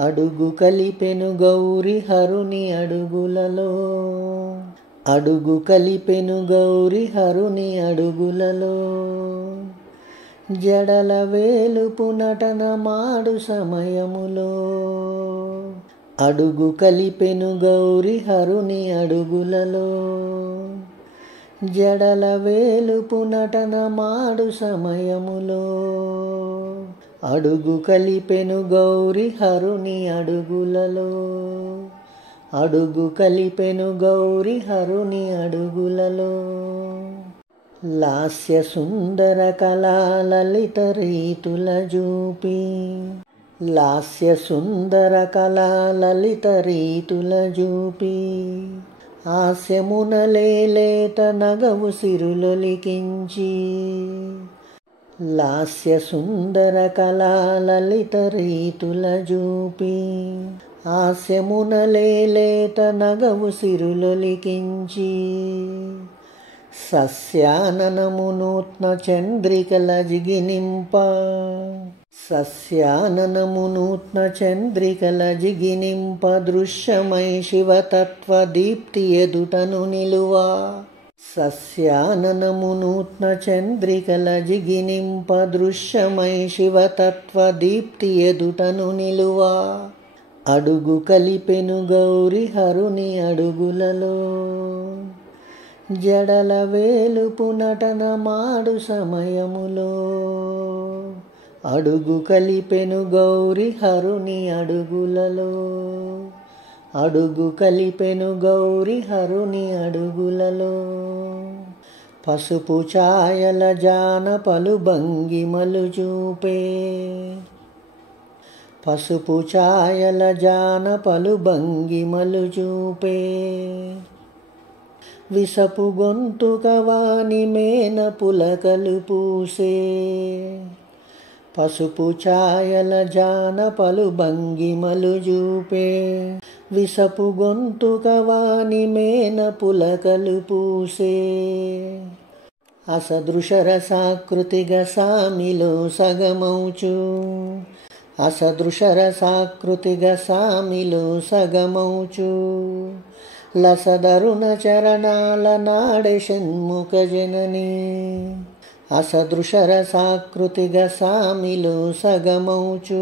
అడుగు కలిపెను గౌరి హరుని అడుగులలో. అడుగు కలిపెను గౌరి హరుని అడుగులలో. జడల వేలుపు నటన మాడు సమయములో. అడుగు కలిపెను గౌరి హరుని అడుగులలో. జడల వేలుపు నటన మాడు సమయములో. అడుగు కలిపెను గౌరి హరుని అడుగులలో. అడుగు కలిపెను గౌరి హరుని అడుగులలో. లాస్య సుందర కళా లలిత రీతుల జూపి. లాస్య సుందర కళా లలిత రీతుల జూపి. హాస్యమునలేత నగవు సిరులొలికించి. లాస్య సుందర కళా లలిత రీతుల జూపి. హాస్యమునలేత నగవు సిరులొలికించి. సస్యాననము నూత్న చంద్రికల జిగినింప. సస్యాననము నూత్న చంద్రికల జిగినింప. దృశ్యమై శివతత్వ దీప్తి ఎదుటను నిలువా. సస్యాననము నూత్న చంద్రికల జిగినింప. దృశ్యమై శివతత్వ దీప్తి ఎదుటను నిలువా. అడుగు కలిపెను గౌరి హరుని అడుగులలో. జడల వేలుపు నటన మాడు సమయములో. అడుగు కలిపెను గౌరి హరుని అడుగులలో. అడుగు కలిపెను గౌరి హరుని అడుగులలో. పసుపు ఛాయల జాన పలు భంగిమలు చూపే. పసుపు ఛాయల జాన పలు భంగిమలు చూపే. విసపు గొంతుక వాని మేన పులకలు పూసే. పసుపు ఛాయల జాన పలు భంగిమలు చూపే. విసపు గొంతుక వాని మేన పులకలు పూసే. అసదృశ రసాకృతిగ సామిలో సగమౌచు. అసదృశ రసాకృతిగ సామిలో సగమౌచు. లసదరుణ చరణాల నాడే షణ్ముఖ జనని. అసదృశ రసాకృతిగ సామిలో సగమౌచు.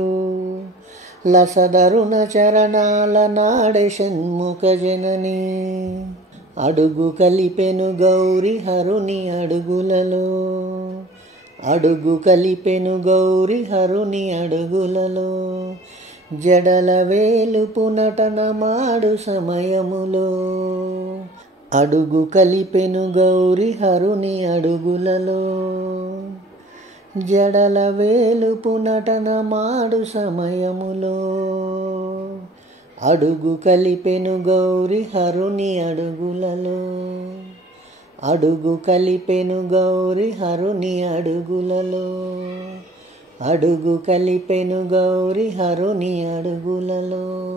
లసదరుణ చరణాల నాడే షణ్ముఖ జనని. అడుగు కలిపెను గౌరి హరుని అడుగులలో. అడుగు కలిపెను గౌరి హరుని అడుగులలో. జడల వేలుపు నటన మాడు సమయములో. అడుగు కలిపెను గౌరి హరుని అడుగులలో. జడల వేలుపు నటన మాడు సమయములో. అడుగు కలిపెను గౌరి హరుని అడుగులలో. అడుగు కలిపెను గౌరి హరుని అడుగులలో. అడుగు కలిపెను గౌరి హరుని అడుగులలో.